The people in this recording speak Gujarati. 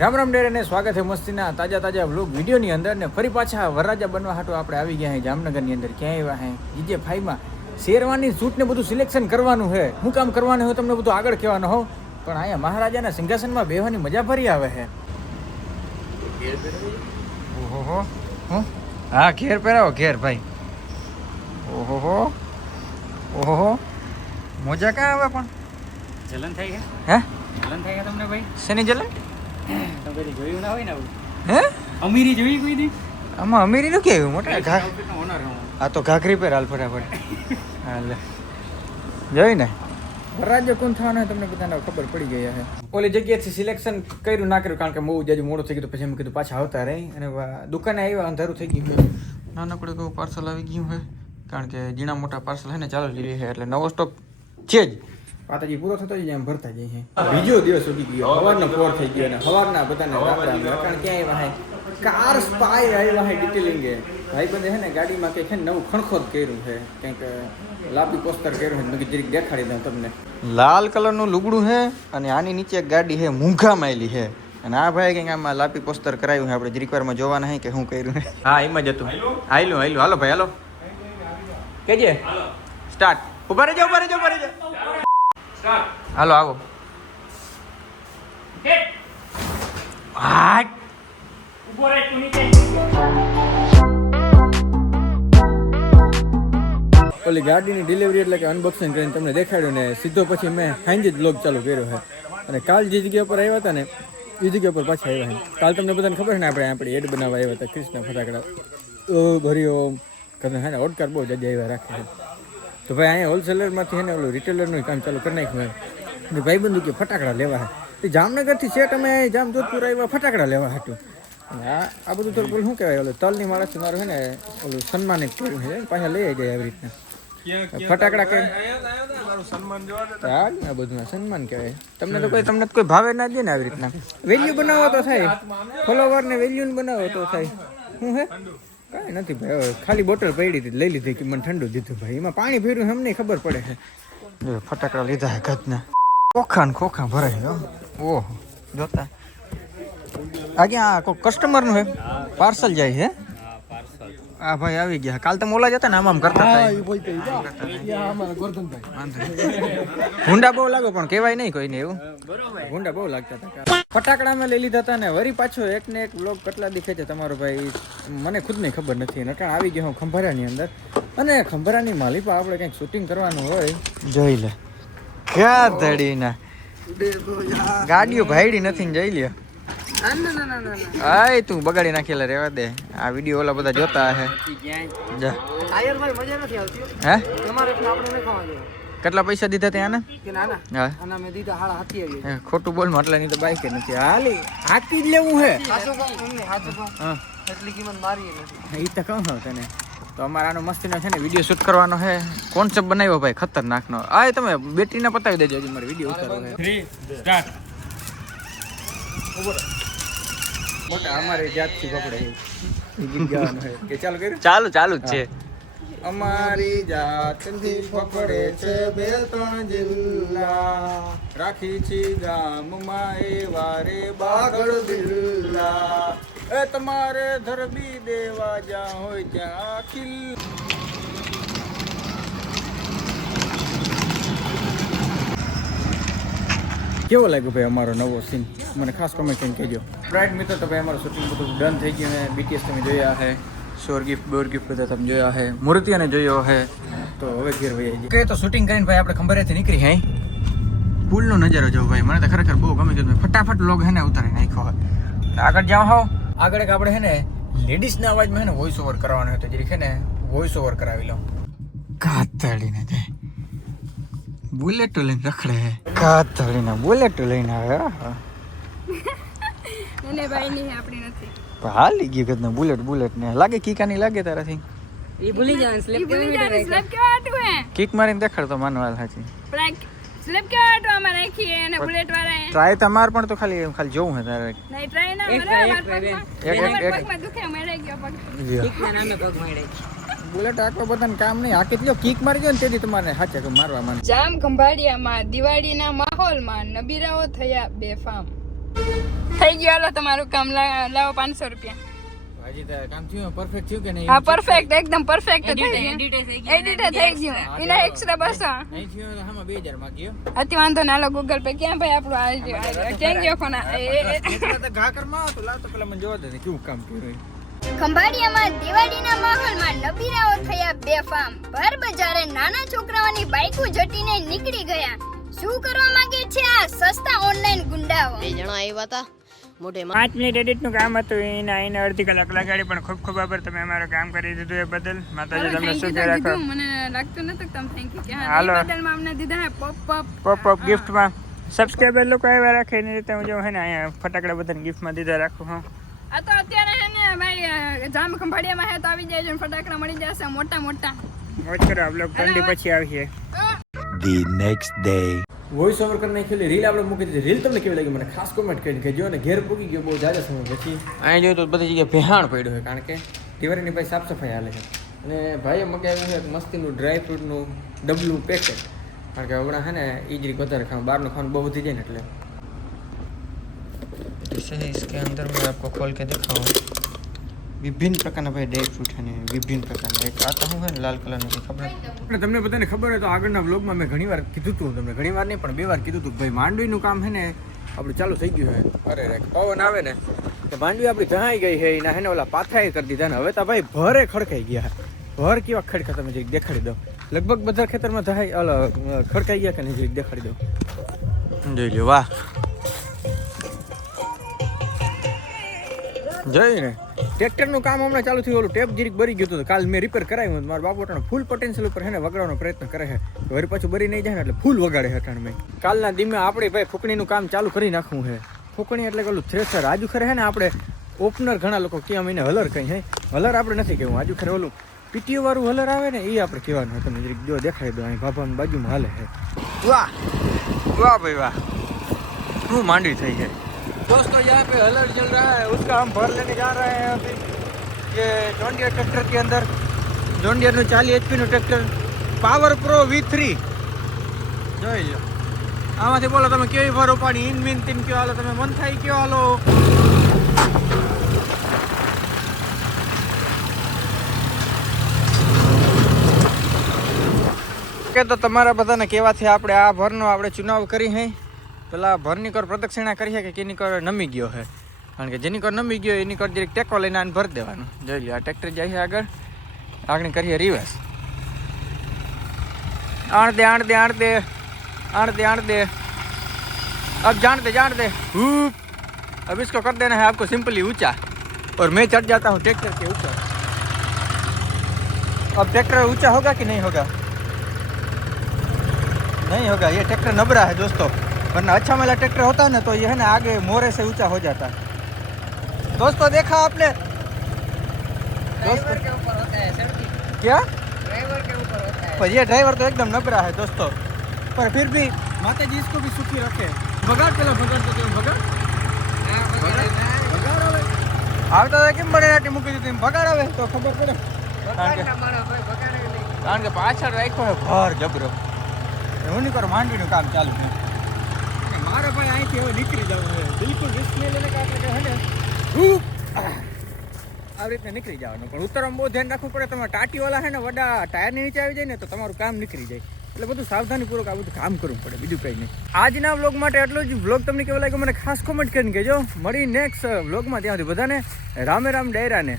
રામ રામ ડેર અને સ્વાગત છે મસ્તીના તાજા તાજા વ્લોગ વિડીયોની અંદર ને ફરી પાછા વરરાજા બનવા હાટો આપણે આવી ગયા હે જામનગરની અંદર. ક્યાં આવ્યા હે? જીજે ફાઈમાં શેરવાની સૂટને બધું સિલેક્શન કરવાનું છે હું કામ કરવાનું હોય તમને બધું આગળ કહેવાનું હોઉં. પણ અહીંયા મહારાજાના સિંહાસનમાં બેહવાની મજા ફરી આવે છે ઓહો હું? હા ઘેર પહેરાવો ઘેર ભાઈ. ઓહો ઓહો મોજા ક્યાં આવે પણ? જલન થાય હે? કે જલન થાય ગયા તમને ભાઈ? શેની જલન? જોયું ના હોય ને હે? અમીરી જોઈ કોઈ દી? આમાં અમીરીનું કેવું? મોટા ઘા હું. આ તો ઘાઘરી પર હાલ ફટાફટ. હાલ જોઈ ને. રાજ્ય કોણ થવાનો હોય તમને બધાને ખબર પડી ગઈ છે ઓલી જગ્યાએથી સિલેક્શન કર્યું ના કર્યું કારણ કે બહુ જાજુ મોડું થઈ ગયું પછી એમ કીધું પાછા આવતા રહી. અને દુકાને આવ્યા અંધારું થઈ ગયું નાનકડું કહું પાર્સલ આવી ગયું છે કારણ કે ઝીણા મોટા પાર્સલ છે ને ચાલુ જ રહી છે એટલે નવો સ્ટોક છે જ. પાતાજી પૂરો થતો જાય એમ ભરતા જાય છે બીજો દિવસ ઉગી ગયો સવારનો પોર થઈ ગયો અને સવારના બધાને રાત્રા રકાણ ક્યાં આવ્યા છે કાર સ્પાય આવ્યા હે ડિટેલિંગે ભાઈ બંધ છે ને ગાડીમાં કંઈક છે ને નવું ખણખોદ કર્યું છે કંઈક લાપી પોસ્ટર કર્યું છે મેં જરીક દેખાડી દઉં તમને. લાલ કલરનું લુગડું છે અને આની નીચે એક ગાડી છે મૂંઘા માયલી છે અને આ ભાઈ કંઈક આમાં લાપી પોસ્ટર કરાવ્યું છે આપણે જરીક વારમાં જોવાના છે કે શું કર્યું હા. એમ જ હતું. હાયલું હાયલું હાલો ભાઈ હાલો. કેજે? સ્ટાર્ટ ઊભા રહેજો ઊભા રહેજો ઊભા રહેજો. હાલો આવો. હાટ ઊભો રહે તું નીચે. ઓલી ગાડીની ડિલિવરી એટલે કે અનબોક્સિંગ કરીને તમને દેખાડ્યું ને સીધો પછી મેં સાંજે જ બ્લોગ ચાલુ કર્યો છે. અને કાલ જે જગ્યા પર આવ્યા હતા ને એ જગ્યા પર પાછા આવ્યા છે. કાલ તમને બધાને ખબર છે ને આપણે આપણે એડ બનાવવા આવ્યા હતા કૃષ્ણ ફટાકડા. ઓ ભર્યો. કદાચ હા ને ઓડકાર બહુ જગ્યા આવ્યા રાખે છે. તો ભાઈ અહીંયા હોલસેલરમાંથી છે ને ઓલું રિટેલરનું કામ ચાલુ કરી નાખ્યું છે ભાઈ બંધુ કે ફટાકડા લેવા છે એ જામનગરથી છે તમે જામ જોધપુર આવ્યા ફટાકડા લેવા હતું આ આ બધું થોડું શું કહેવાય ઓલું તલની માણસથી મારું છે ને ઓલું સન્માનિત કર્યું છે પાછા લઈ જાય આવી રીતના. ફટાકડા કે હા ને બધું સન્માન કહેવાય. તમને તો કોઈ તમને કોઈ ભાવે ના દે ને આવી રીતના. વેલ્યુ બનાવો તો થાય. ફોલોવર ને વેલ્યુ બનાવો તો થાય. શું હે? કાંઈ નથી ભાઈ હવે ખાલી બોટલ પડી હતી લઈ લીધી કે મને ઠંડુ દીધું ભાઈ. એમાં પાણી ભર્યું અમને ખબર પડે છે ફટાકડા લીધા હે ઘરના. ખોખા ને ખોખા ભરાય હો. ઓહો જોતા. આ ક્યાં કોઈ કસ્ટમરનું હે? પાર્સલ જાય છે આ ભાઈ આવી ગયા. કાલ તમે ઓલા જતા ને આમ આમ કરતા ભૂંડા બહુ લાગો પણ કહેવાય નહીં કોઈને એવું. ભૂંડા બહુ લાગતા હતા. ફટાકડા મેં લઈ લીધા હતા ને વરી પાછો એક ને એક બ્લોગ કેટલા દીખે છે તમારો ભાઈ મને ખુદ ને ખબર નથી. નટાણ આવી ગયો હું ખંભારાની અંદર. અને ખંભારાની માલિપા આપણે કંઈક શૂટિંગ કરવાનું હોય. જોઈ લે. ક્યાં ધડીના? ગાડીઓ ભાઈડી નથી ને જોઈ લ્યો. આય તું બગાડી નાખેલા રેવા દે. આ વીડિયો ઓલા બધા જોતા હે. જા. હે? કેટલા પૈસા દીધા ત્યાં ને ખોટું બોલ એટલે નહીં તો બાઈક નથી. હાલી હાકી જ લેવું હે. હા. ઈ તો કહું તને. તો અમારે આનો મસ્તીનો છે ને વીડિયો શૂટ કરવાનો છે. કોન્સેપ્ટ બનાવ્યો ભાઈ ખતરનાકનો. આ તમે બેટરીને પતાવી દેજો હજી મારે વીડિયો ઉતારવો છે. મોટા અમારે જાતથી પકડે કે ચાલુ કર્યું? ચાલુ ચાલુ જ છે. અમારી જાતથી પકડે છે બે ત્રણ જિલ્લા. રાખી છે ગામમાં એ વારે બાગળ બિલ્લા. એ તમારે ધરબી દેવા જ્યાં હોય ત્યાં ખીલ કેવો લાગ્યો ભાઈ અમારો નવો સીન મને ખાસ કમેન્ટ કરીને કહેજો. રાઈટ મિત્રો તો ભાઈ અમારું શૂટિંગ બધું ડન થઈ ગયું છે બીટીએસ તમે જોયા છે શોર ગિફ્ટ બોર ગિફ્ટ બધા તમે જોયા છે મૂર્તિઓને જોયો છે તો હવે ઘેર વહી કે તો શૂટિંગ કરીને ભાઈ આપણે ખંભારેથી નીકળી હે. પુલનો નજારો જોવો ભાઈ. મને તો ખરેખર બહુ ગમી ગયું ફટાફટ લોગ હે ને ઉતારી નાખ્યો હોય અને આગળ જાઓ હો. આગળ એક આપણે હે ને લેડીઝના અવાજમાં હે ને વોઇસ ઓવર કરવાનો હતો. તો જરીક હે ને વોઇસ ઓવર કરાવી લઉં. કાતળીને જાય બુલેટ લઈને રખડે. કાતળીને બુલેટ લઈને આવે હા એને ભાઈ ની આપણી નથી. હાલી ગયું કદને બુલેટ બુલેટ ને. લાગે કીકાની લાગે તારાથી? એ ભૂલી જવાનું ઈ ભૂલી જાય સ્લેપ કેવા આટું હે? કીક મારીને દેખાડ તો માનવાલ હાચી. સ્લેપ કેવા આટું આમાં રાખી અને બુલેટ વાળા એ? ટ્રાય તમાર પણ તો ખાલી ખાલી જોવું હે તારે. નહીં ટ્રાય ના એક મારા એક પગમાં. એક- એક- એક- દુખે મળે ગયો પગ. નામે પગ મળે. બુલેટ આટલો બધાને કામ નહીં. હાકે લ્યો કીક મારી ગયો ને તેથી તમારે હાચે કે મારવા માંડ. જામ ખંભાળિયામાં દિવાળીના માહોલમાં નબીરાઓ થયા બેફામ. થઈ ગયો હાલો તમારું કામ લાવો પાંચસો રૂપિયા. હજી કામ થયું પરફેક્ટ થયું કે નહીં? હા પરફેક્ટ એકદમ પરફેક્ટ થઈ ગયું. edit થઈ ગયું. એડિટ થઈ ગયું. એના એક્સ્ટ્રા બસો નહીં થયું તો આમાં બે માંગ્યો અતિ વાંધો ના હાલો ગૂગલ પે ક્યાં ભાઈ આપણું આ ક્યાં ગયો ફોન આ? એ- એ- એ- એટલા તો ઘા કરમાં તો લાવ તો પેલા મને જોવા દે કેવું કામ કર્યું ખંભાળિયામાં દિવાળીના માહોલમાં નબીરાઓ થયા બેફામ. ભર બજારે નાના છોકરાઓની બાઇકો જટીને નીકળી ગયા. શું કરવા માંગે છે આ સસ્તા ઓનલાઈન ગુંડાઓ? બે જણા આવ્યા હતા મોઢે પાંચ મિનિટ એડિટનું કામ હતું એના એને અડધી કલાક લગાડી પણ ખૂબ ખૂબ આભાર. તમે અમારું કામ કરી દીધું એ બદલ. માતાજી તમે તમને શું તો રાખો? મને લાગતું નતું તમે થેન્ક યુ કે હાલો. એ બદલમાં અમને દીધા હે પોપ પોપ પોપ પોપ ગિફ્ટમાં સબસ્ક્રાઇબર લોકો આવ્યા રાખે એની રીતે હું જો હે ને અહીંયા ફટાકડા બધાને ગિફ્ટમાં દીધા રાખું હા. આ તો અત્યારે હે ને ભાઈ જામ ખંભાળિયામાં હે તો આવી જાય છે ફટાકડા મળી જશે મોટા મોટા. મોજ કરો આ લોકો ઠંડી પછી આવીએ the next day. Voice over કરી નાખેલી રીલ આપણે મૂકી દીધી રીલ તમને કેવી લાગી મને ખાસ કોમેન્ટ કરીને કે જો ને ઘેર પૂકી ગયો બહુ જાજા સમય પછી અહીં જોયું તો બધી જગ્યાએ ભેહાણ પડ્યું છે કારણ કે દિવાળીની ભાઈ સાફ સફાઈ હાલે છે અને ભાઈએ મગાવ્યું છે એક મસ્તીનું ડ્રાય ફ્રૂટનું ડબલું પેકેટ કારણ કે હમણાં છે ને એ જ રીત વધારે ખાવાનું બહારનું ખાવાનું બહુ વધી જાય ને એટલે जैसे इसके अंदर मैं आपको खोल के दिखाऊं વિભિન્ન પ્રકારના ભાઈ ડ્રાય ફ્રૂટ અને વિભિન્ન પ્રકારના. એક આતા હું હોય ને લાલ કલરનું છે ખબર? એટલે તમને બધાને ખબર હોય તો આગળના વ્લોગમાં મેં ઘણીવાર કીધું હતું તમને ઘણીવાર નહીં પણ બે વાર કીધું હતું ભાઈ માંડવીનું કામ છે ને આપણું ચાલુ થઈ ગયું છે. અરે રે પવન આવે ને તો માંડવી આપણી જણાઈ ગઈ છે એના હેને ઓલા પાથાએ કરી દીધા ને હવે તો ભાઈ ભરે ખડકાઈ ગયા ભર કેવા ખડકા તમે જરીક દેખાડી દો. લગભગ બધા ખેતરમાં ઓલા ખડકાઈ ગયા કે નહીં જરીક દેખાડી દો. જોઈ લ્યો વાહ. જોયું ને ટ્રેક્ટરનું કામ હમણાં ચાલુ થયું ઓલું ટેપ જીરીક બરી ગયું હતું. કાલ મેં રિપેર કરાવ્યું હતું. મારા બાપુ અટાણે ફૂલ પોટેન્શિયલ ઉપર હેને વગાડવાનો પ્રયત્ન કરે છે. વરી પાછું બરી નહીં જાય ને એટલે ફૂલ વગાડે છે અટાણે મેં. કાલના દિમે આપણે ભાઈ ફૂકણીનું કામ ચાલુ કરી નાખવું છે. ફૂકણી એટલે ઓલું થ્રેસર આજુ ખરે છે ને આપણે ઓપનર ઘણા લોકો કે અમે એને હલર કહી હે હલર આપણે નથી કહેવું. આજુ ખરે ઓલું પીટીઓ વાળું હલર આવે ને એ આપણે કહેવાનું હતું. તમે જરીક જો દેખાય દો અહીં ભાભાની બાજુમાં હાલે છે. વાહ. વાહ ભાઈ વાહ. શું માંડવી થઈ છે? दोस्तों यहाँ पे हलर चल रहा है उसका हम भर लेने जा रहे हैं अभी ये जॉन डियर ट्रैक्टर के अंदर जॉन डियर નું ચાલી એચપી નું tractor power pro V three જોઈ લો આમાંથી બોલો તમે કેવી ભરો પાણી ઇન મિન તીન કયો હાલો તમે મન થાય કયો હાલો કે તો તમારા બધાને કહેવાથી આપણે આ ભરનો આપણે ચુનાવ કરી હે પેલા ભરની કર પ્રદક્ષિણા કરી છે કે કેની કર નમી ગયો છે કારણ કે જેની કર નમી ગયો એની કર જરીક ટેકો લઈને આને ભરી દેવાનું જોઈ લો આ ટ્રેક્ટર જાય છે આગળ આગળ કરીએ રિવર્સ આણ દે આણ દે આણ દે આણ દે આણ દे अब जान दे जान दे हुप अब इसको कर देना है आपको सिंपली ऊंचा और मैं चढ़ जाता हूँ ट्रैक्टर के ऊपर अब ट्रैक्टर ऊंचा होगा कि नहीं होगा नहीं होगा ये ट्रैक्टर नबरा है दोस्तों वरना अच्छा वाला ट्रैक्टर होता है ना तो ये है ना आगे मोरे से ऊंचा हो जाता है दोस्तों देखा आपने ड्राइवर के ऊपर होता है सड़की क्या ड्राइवर के ऊपर होता है पर ये ड्राइवर तो एकदम नबरा है दोस्तों पर फिर भी माता जी इसको भी सुखी रखे बगाड़ चलो बगाड़ तो क्यों बगाड़ हाँ, वगैरह है। બગાડ આવે આવતા હતા કેમ બને રાટી મૂકી દીધી બગાડ આવે તો ખબર પડે કારણ કે બગાડના મારો ભાઈ બગાડે નહીં. કારણ કે પાછળ રાખ્યો છે ભાર જબરો હું નહીં કરું માંડવીનું કામ ચાલુ છે અને ભાઈ અહીંથી હવે નીકળી જવું બિલકુલ રિસ્ક નહીં લઈને કાંઈ એટલે હે ને આવી રીતે નીકળી જવાનું. પણ ઉતરવામાં બહુ ધ્યાન રાખવું પડે, તમારે ટાટીવાલા છે ને, વડા ટાયરની નીચે આવી જાય ને, તો તમારું કામ નીકળી જાય. એટલે બધું સાવધાનીપૂર્વક આ બધું કામ કરવું પડે, બીજું કંઈ નહીં. આજના વ્લોગ માટે એટલું જ વ્લોગ તમને કેવો લાગ્યો, મને ખાસ કોમેન્ટ કરીને કહેજો. મળી નેક્સ્ટ વ્લોગમાં ત્યાંથી બધાને રામે રામ, ડાયરાને.